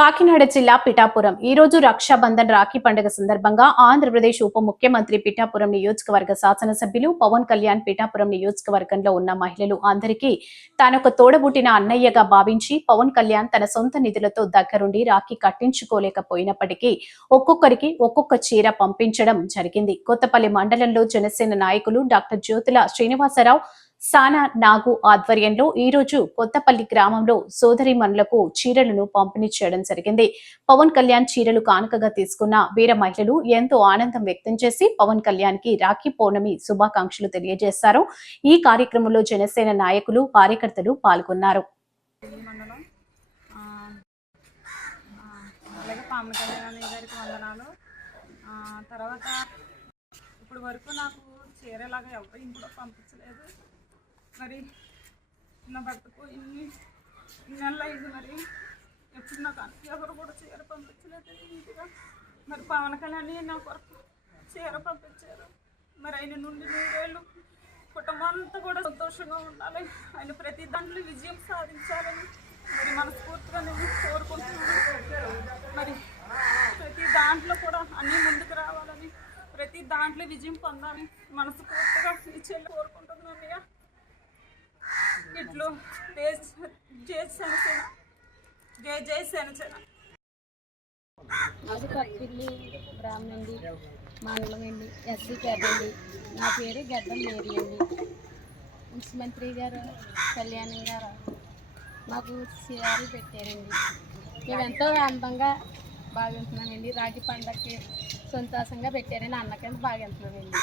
కాకినాడ జిల్లా పిఠాపురం. ఈ రోజు రక్షాబంధన్ రాఖీ పండుగ సందర్భంగా ఆంధ్రప్రదేశ్ ఉప ముఖ్యమంత్రి పిఠాపురం నియోజకవర్గ శాసనసభ్యులు పవన్ కళ్యాణ్ పిఠాపురం నియోజకవర్గంలో ఉన్న మహిళలు అందరికీ తానొక తోడబుట్టిన అన్నయ్యగా భావించి పవన్ కళ్యాణ్ తన సొంత నిధులతో దగ్గరుండి రాఖీ కట్టించుకోలేకపోయినప్పటికీ ఒక్కొక్కరికి ఒక్కొక్క చీర పంపించడం జరిగింది. కొత్తపల్లి మండలంలో జనసేన నాయకులు డాక్టర్ జ్యోతుల శ్రీనివాసరావు సానా నాగు ఆధ్వర్యంలో ఈ రోజు కొత్తపల్లి గ్రామంలో సోదరిమణులకు చీరలను పంపిణీ చేయడం జరిగింది. పవన్ కళ్యాణ్ చీరలు కానుకగా తీసుకున్న వీర మహిళలు ఎంతో ఆనందం వ్యక్తం చేసి పవన్ కళ్యాణ్కి రాఖీ పౌర్ణమి శుభాకాంక్షలు తెలియజేశారు. ఈ కార్యక్రమంలో జనసేన నాయకులు కార్యకర్తలు పాల్గొన్నారు. తర్వాత ఇప్పుడు వరకు నాకు చీరలాగా ఎవరు ఇంట్లో పంపించలేదు. మరి? నా భర్తకు ఇన్ని ఇన్ని నెలలు అయింది మరి. ఎప్పుడు నాకు ఎవరు కూడా చీర పంపించలేదు ఇంటిగా మరి పవన్ కళ్యాణ్ నా కొరకు చీర పంపించారు. మరి ఆయన నుండి నూరేళ్ళు కుటుంబం అంతా కూడా సంతోషంగా ఉండాలి. ఆయన ప్రతి దాంట్లో విజయం సాధించాలని మరి మనస్ఫూర్తిగా నేను కోరుకుంటున్నాను మరి ప్రతి దాంట్లో కూడా అన్నీ ముందుకు రావాలని ప్రతి దాంట్లో విజయం పొందాలని మనస్ఫూర్తిగా ఈ చెల్లి కోరుకుంటున్నాను అయ్యా ఇట్లు జై జై శనసేన జై జై శనసేన మాది కొత్తపిల్లి గ్రామం అండి మండలం అండి ఎస్సీ పేట అండి నా పేరు గడ్డం మేరీ అండి. ముఖ్యమంత్రి గారు కళ్యాణం గారు మాకు చీరలు పెట్టారండి. మేము ఎంతో అందంగా భావిస్తున్నామండి రాగి పండగకి సంతోషంగా పెట్టారని అన్నకంటే బాగా వెళ్తున్నామండి